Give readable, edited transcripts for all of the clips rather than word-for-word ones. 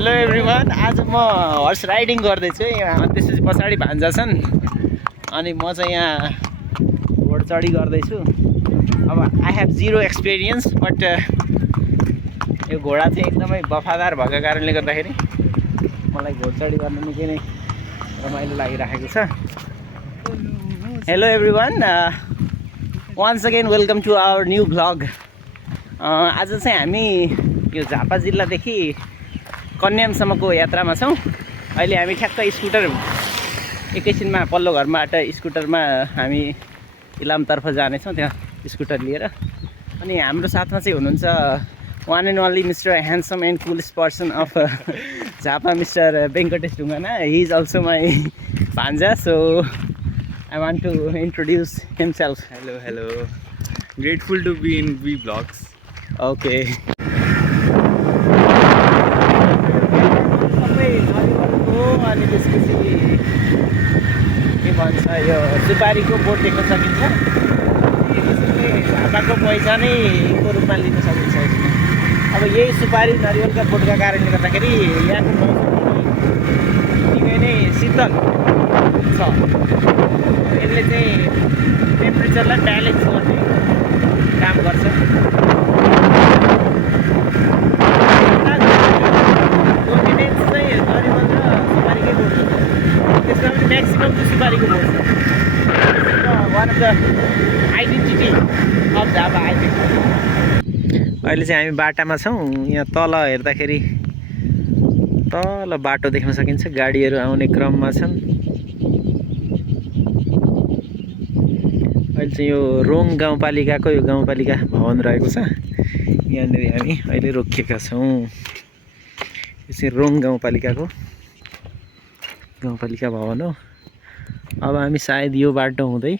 Hello everyone, आज म horse riding गर्दैछु यहाँ। त्यसपछि पछाडि भान्जा छन् अनि म चाहिँ यहाँ घोडचढी गर्दैछु। अब I have zero experience, but यो घोडा चाहिँ एकदमै वफादार भएको कारणले गर्दाखेरि मलाई घोडचढी गर्न निकै नै रमाइलो लागिरहेको छ। Hello everyone, once again welcome to our new vlog. आज चाहिँ हामी यो झापा जिल्लादेखि कन्यामसम्मको यात्रामा छौँ। अहिले हामी ठ्याक्क स्कुटर एकैछिनमा पल्लो घरबाट स्कुटरमा हामी इलामतर्फ जानेछौँ, त्यहाँ स्कुटर लिएर। अनि हाम्रो साथमा चाहिँ हुनुहुन्छ one and only mister handsome and coolest person of Jhapa, mister Venkatesh Dhungana. He is also my भान्जा, so I want to introduce himself. Hello. Grateful to be in V Vlogs. Okay. अनि त्यसपछि के भन्छ, यो सुपारीको बोट देख्न सकिन्छ। त्यसपछि झापाको पैसा नै को रूपमा लिन सकिन्छ यसमा। अब यही सुपारी नरिवलका बोटका कारणले गर्दाखेरि यहाँको मौसम निकै नै शीतल छ। यसले चाहिँ टेम्परेचरलाई ब्यालेन्स गर्ने काम गर्छ। डोमिनेन्स चाहिँ नरिवल र सुपारीकै बोट छ। त्यसमा पनि म्याक्सिमम् चाहिँ सुपारीको बोट छ। One of the identity of Jhapa I think. अहिले चाहिँ हामी बाटामा छौँ। यहाँ तल हेर्दाखेरि तल बाटो देख्न सकिन्छ, गाडीहरू आउने क्रममा छन्। अहिले चाहिँ यो रोङ गाउँपालिकाको यो गाउँपालिका भवन रहेको छ। यहाँनिर हामी अहिले रोकिएका छौँ। यो चाहिँ रोङ गाउँपालिकाको गाउँपालिका भवन हो। अब हामी सायद यो बाटो हुँदै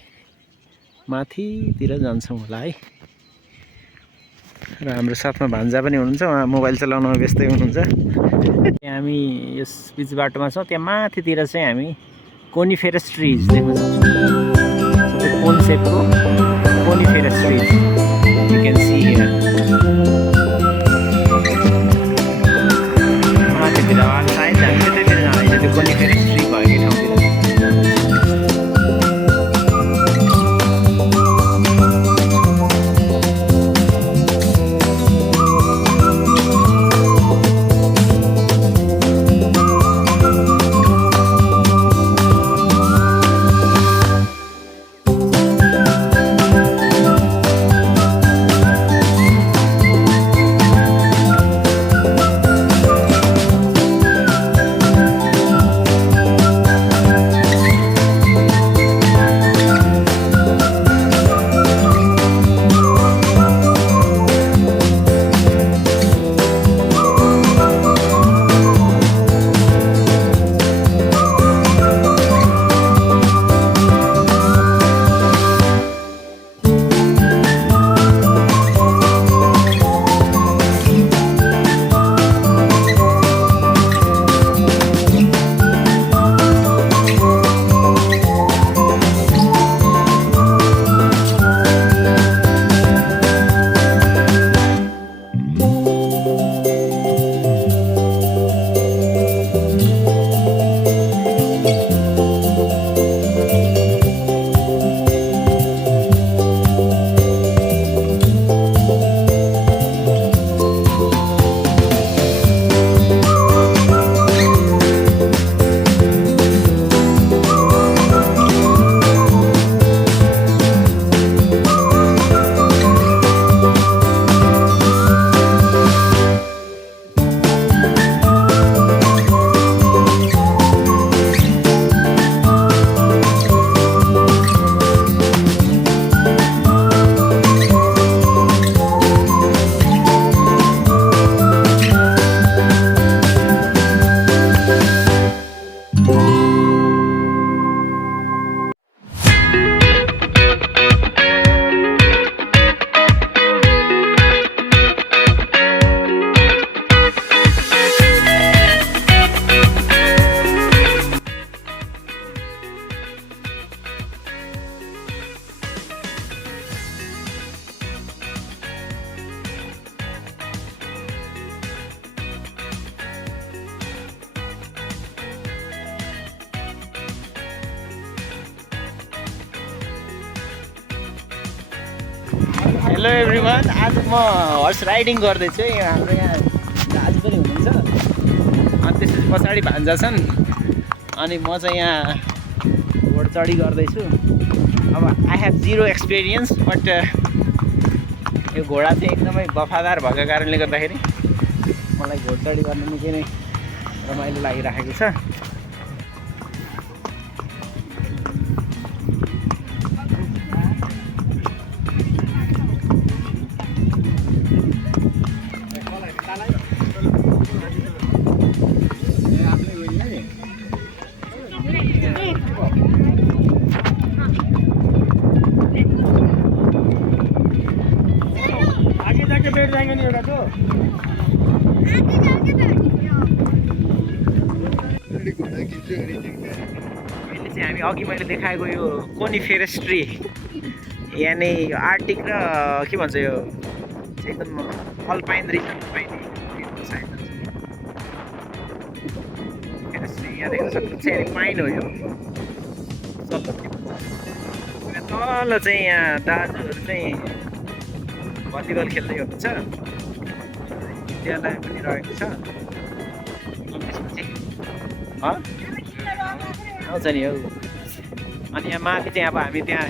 माथितिर जान्छौँ होला है। र हाम्रो साथमा भान्जा पनि हुनुहुन्छ, उहाँ मोबाइल चलाउनमा व्यस्तै हुनुहुन्छ। हामी यस बिच बाटोमा छौँ। त्यहाँ माथितिर चाहिँ हामी कोनिफेरस ट्रिज देख्न सक्छौँ। कोन सेपको coniferous trees you can see here. माथितिर सायद हामी त्यतैतिर जाँदैछ, त्यो कोनिफेरस ट्री भएकै ठाउँतिर। हेलो एभ्रिवान, आज म हर्स राइडिङ गर्दैछु। हाम्रो यहाँ दाजु पनि हुनुहुन्छ अनि त्यसपछि पछाडि भान्जा छन् अनि म चाहिँ यहाँ घोडचढी गर्दैछु। अब I have zero experience, but यो घोडा चाहिँ एकदमै वफादार भएको कारणले गर्दाखेरि मलाई घोडचढी गर्न निकै नै रमाइलो लागिरहेको छ। बैठ जाएंगे नहीं होगा तो हामी अघि मैले देखाएको यो कोनिफेरस ट्री, यानि आर्टिक र के भन्छ यो एकदम अल्पाइन रिजन यहाँ देख्न सक्नुहुन्छ पाइन हो यो। तल चाहिँ यहाँ दाजुहरू चाहिँ भलिबल खेल्दै हुनुहुन्छ, विद्यालय पनि रहेको छ। त्यसपछि आउँछ नि हौ। अनि यहाँ माथि चाहिँ अब हामी त्यहाँ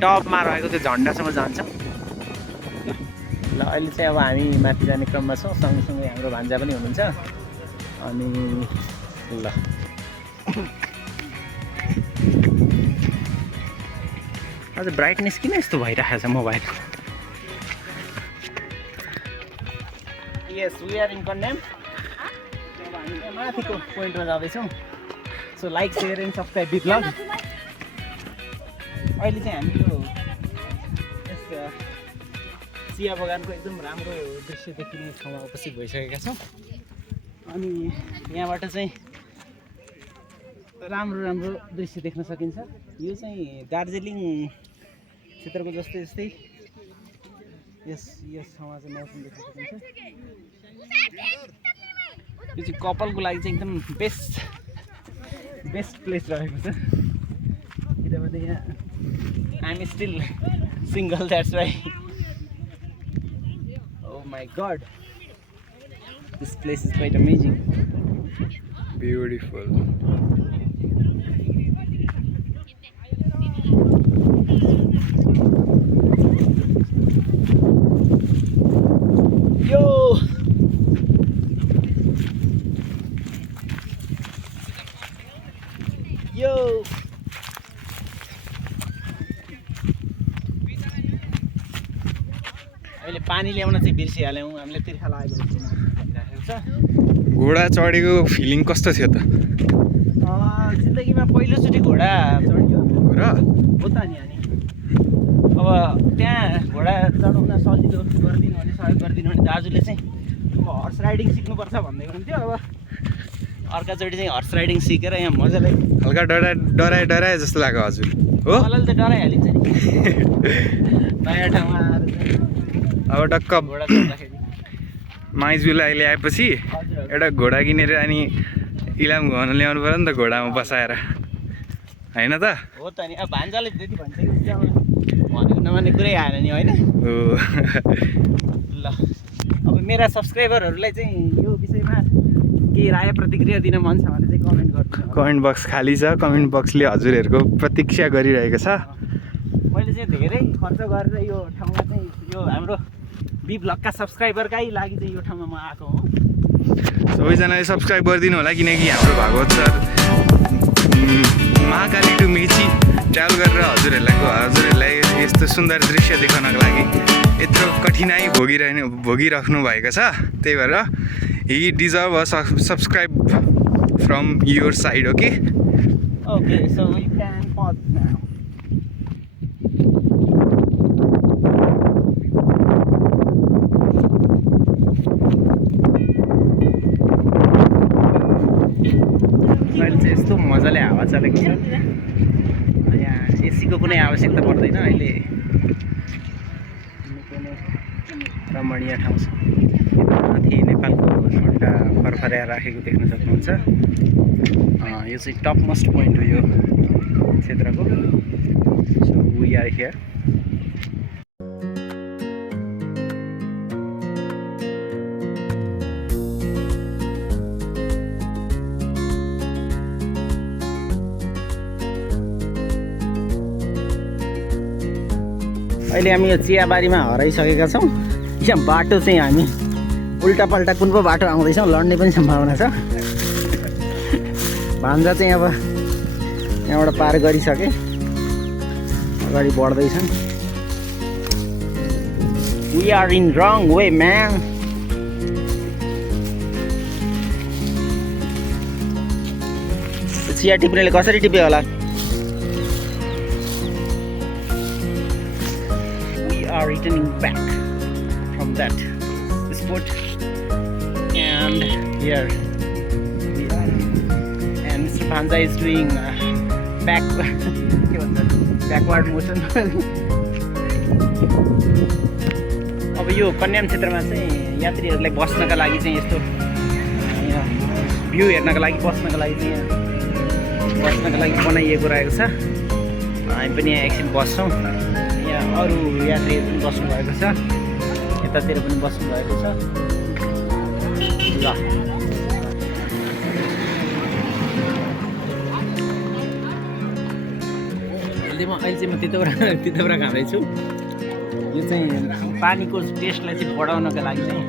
टपमा रहेको त्यो झन्डासम्म जान्छौँ। ल अहिले चाहिँ अब हामी माथि जाने क्रममा छौँ, सँगसँगै हाम्रो भान्जा पनि हुनुहुन्छ। अनि ल अझ ब्राइटनेस किन यस्तो भइरहेको छ mobile? Yes, we are in Condam. अब हामी चाहिँ माथिको पोइन्टमा जाँदैछौँ। So like, share and subscribe with love. अहिले चाहिँ हामी यो यस चिया बगानको एकदम राम्रो दृश्य देखिने ठाउँमा उपस्थित भइसकेका छौँ। अनि यहाँबाट चाहिँ राम्रो राम्रो दृश्य देख्न सकिन्छ। यो चाहिँ दार्जिलिङ क्षेत्रको जस्तै जस्तै यस ठाउँमा चाहिँ मौसम देख्न सकिन्छ। यो चाहिँ कपालको लागि चाहिँ एकदम बेस्ट प्लेस रहेको छ। किनभने यहाँ I am still single, that's why. Oh my god, this place is quite amazing, beautiful. यो यो अहिले पानी ल्याउन चाहिँ बिर्सिहाल्यौँ हामीले, तिर्खा लागेको भनिरहेको छ। घोडा चढेको फिलिङ कस्तो थियो त? जिन्दगीमा पहिलोचोटि घोडा चढ्यो र हो त नि। अनि अब त्यहाँ घोडा चढाउन सजिलो गरिदिनु भने, सहयोग गरिदिनु भने दाजुले चाहिँ अब हर्स राइडिङ सिक्नुपर्छ भन्दै हुनुहुन्थ्यो। अब अर्काचोटि चाहिँ हर्स राइडिङ सिकेर यहाँ मजाले हल्का डराए जस्तो लाग्यो हजुर हो? मलाई त डराइहालिन्छ नि नयाँ ठाउँमा आएर अब टक्क घोडा चढ्दाखेरि। माइजूलाई ल्याएपछि एउटा घोडा किनेर अनि इलाम घुमाउनु ल्याउनु पऱ्यो नि त, घोडामा बसाएर, होइन त? हो त नि। अब भान्जाले त्यति भन्छ कि भनेको नमान्ने कुरै आएन नि, होइन? हो। ल अब मेरा सब्सक्राइबरहरूलाई चाहिँ यो विषयमा केही राय प्रतिक्रिया दिन मन छ भने चाहिँ कमेन्ट गर्नु। कमेन्ट बक्स खाली छ, कमेन्ट बक्सले हजुरहरूको प्रतीक्षा गरिरहेको छ। मैले चाहिँ धेरै खर्च गरेर यो ठाउँमा चाहिँ यो हाम्रो बी ब्लगका सब्सक्राइबरकै लागि चाहिँ यो ठाउँमा म आएको हो। सबैजनाले सब्सक्राइब गरिदिनु होला, किनकि हाम्रो Bhagwat sir Mahakali to Mechi travel गरेर हजुरहरूलाई यस्तो सुन्दर दृश्य देखाउनको लागि यत्रो कठिनाइ भोगिराख्नु भएको छ। त्यही भएर he deserve a subscribe from your side, okay? Okay, so you can pause now. अहिले चाहिँ यस्तो मजाले हावा चलेको छ। यहाँ एसीको कुनै आवश्यकता पर्दैन। अहिले निकै नै रमणीय ठाउँ छ। माथि नेपालको झन्डा फरफराएर राखेको देख्न सक्नुहुन्छ। यो चाहिँ टप मोस्ट पोइन्ट हो यो क्षेत्रको। So we are here. अहिले हामी यो चियाबारीमा हराइसकेका छौँ। यहाँ बाटो चाहिँ हामी उल्टापल्टा कुन पो बाटो आउँदैछौँ, लड्ने पनि सम्भावना छ। भान्जा चाहिँ अब यहाँबाट पार गरिसके अगाडि बढ्दैछन्। We are in wrong way, man. चिया टिप्नेले कसरी टिप्यो होला? We are returning back from that spot, and here we are. And Mr. Bhanja is doing backward motion. अब यो कन्याम क्षेत्रमा चाहिँ यात्रीहरूलाई बस्नका लागि चाहिँ यस्तो यहाँ भ्यू हेर्नका लागि बस्नका लागि चाहिँ यहाँ बनाइएको रहेको छ। हामी पनि यहाँ एकछिन बस्छौँ। यहाँ अरू यात्रीहरू पनि बस्नुभएको छ, यतातिर पनि बस्नुभएको छ। ल अहिले चाहिँ म तितौरा खाँदैछु। यो चाहिँ पानीको टेस्टलाई चाहिँ बढाउनका लागि चाहिँ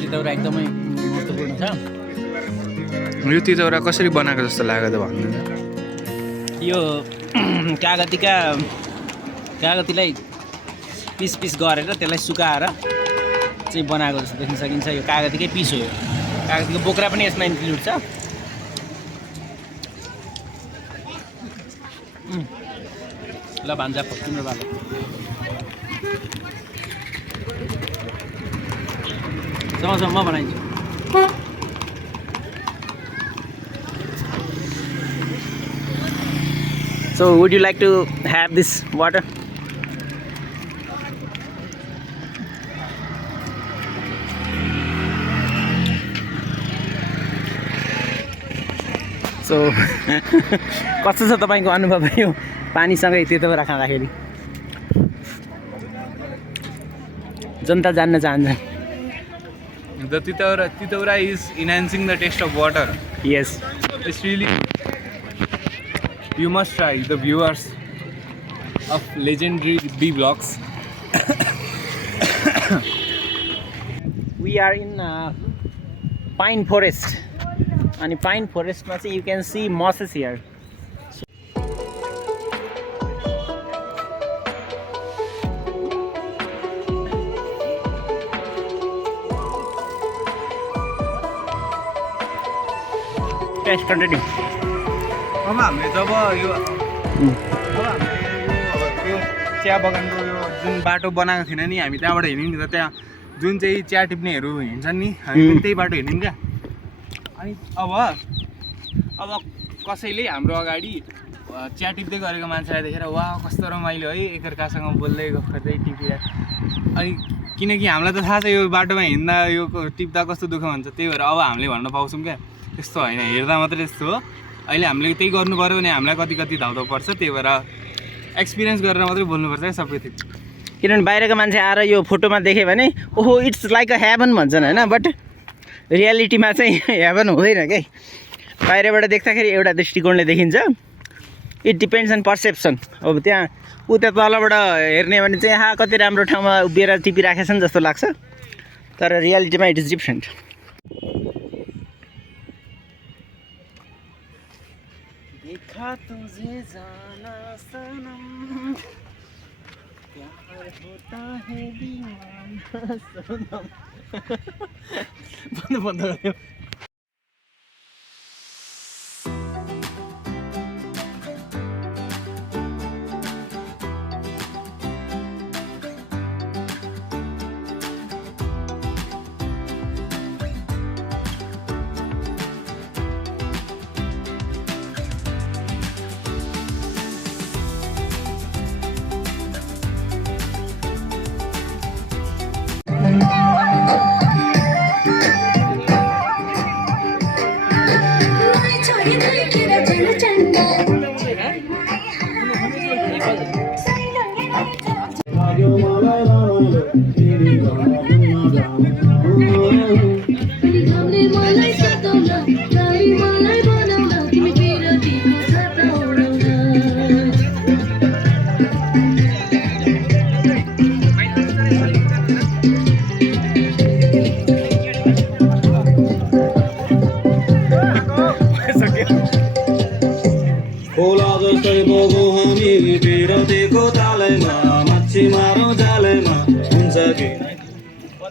तितौरा एकदमै महत्त्वपूर्ण छ। यो तितौरा कसरी बनाएको जस्तो लाग्यो त भन्नु? यो कागतीलाई पिस गरेर त्यसलाई सुकाएर चाहिँ बनाएको जस्तो देख्न सकिन्छ। यो कागतीकै पिस हो। यो कागतीको बोक्रा पनि यसमा इन्क्लुड छ। ल भान्जा तिम्रो बाटो। म बनाइदिन्छु। So would you like to have this water? So कस्तो छ तपाईको अनुभव यो पानीसँगै तितौरा खाँदाखेरि? जनता जान्न चाहन्छ। The Titaura is enhancing the taste of water. Yes. It's really, you must try, the viewers of legendary B Vlogs. We are in pine forest. And in pine forest, you can see mosses here. Yes, continue. अब हामीले जब यो चिया बगानको यो जुन बाटो बनाएको थिएन नि, हामी त्यहाँबाट हिँड्यौँ नि त, त्यहाँ जुन चाहिँ चिया टिप्नेहरू हिँड्छन् नि, हामी पनि त्यही बाटो हिँड्यौँ क्या। अनि अब कसैले हाम्रो अगाडि चिया टिप्दै गरेको मान्छेलाई देखेर वाह कस्तो रमाइलो है, एकअर्कासँग बोल्दै गर्दै टिपिया। अनि किनकि हामीलाई त थाहा छ यो बाटोमा हिँड्दा यो टिप्दा कस्तो दुःख हुन्छ, त्यही भएर अब हामीले भन्न पाउँछौँ क्या। त्यस्तो होइन, हेर्दा मात्रै त्यस्तो हो। अहिले हामीले त्यही गर्नु पऱ्यो भने हामीलाई कति धाउनु पर्छ, त्यही भएर एक्सपिरियन्स गरेर मात्रै बोल्नुपर्छ क्या सबै थोक। किनभने बाहिरको मान्छे आएर यो फोटोमा देख्यो भने ओहो इट्स लाइक अ हेभन भन्छन् होइन, बट रियालिटीमा चाहिँ हेभन हुँदैन क्या। बाहिरबाट देख्दाखेरि एउटा दृष्टिकोणले देखिन्छ। It depends on perception. अब त्यहाँ उता तलबाट हेर्ने भने चाहिँ हा कति राम्रो ठाउँमा उभिएर टिपिराखेछन् जस्तो लाग्छ, तर रियालिटीमा इट इज डिफ्रेन्ट। देखा तुझे जाना सनम प्यार होता है दीवाना सनम। बन्द गऱ्यो।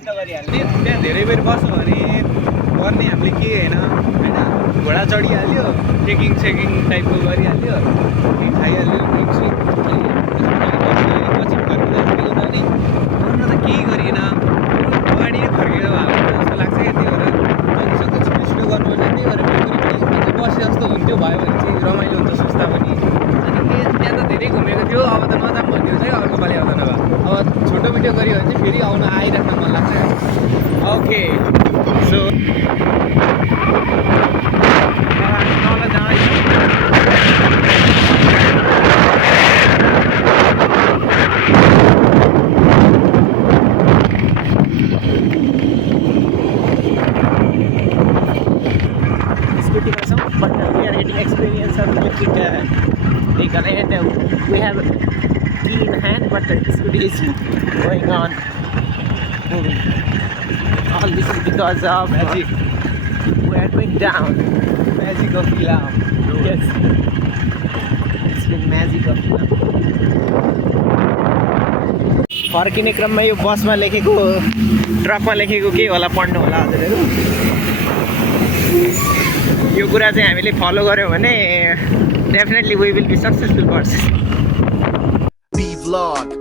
बन्द गरिहाल्ने त्यहाँ धेरै बेर बस्यो भने गर्ने हामीले के होइन होइन घोडा चढिहाल्यो चेकिङ टाइपको गरिहाल्यो केही खाइहाल्यो ड्रिङ्क्स पछि फर्किँदाखेरि त नि गर्न त केही गरिएन अगाडि नै फर्केर हाम्रो जस्तो लाग्छ क्या त्यही भएर जतिसक्दो छिटो गर्नुपर्छ त्यही भएर बिग्री बसे जस्तो हुन्थ्यो भयो भने चाहिँ रमाइलो हुन्छ सुस्ता पनि अनि त्यहाँ त धेरै घुमेको थियो अब त नजाम भन्थ्यो चाहिँ अर्को पालि आउँदा नभए अब छोटो भिडियो गऱ्यो भने चाहिँ फेरि आउन आइराख्न मन लाग्छ ओके सो तल जाँदैछौँ scooty छौँ but we are getting experience of electric vehicle and we have key in hand but the scooty is going on moving. All this is because of Magic. We are going down. Magic of Ilam. Yes. It's been magic of Ilam. फर्किने क्रममा यो बसमा लेखेको ट्रकमा लेखेको के होला पढ्नु होला हजुरहरू यो कुरा चाहिँ हामीले फलो गर्यौँ भने definitely we will be successful person B vlog.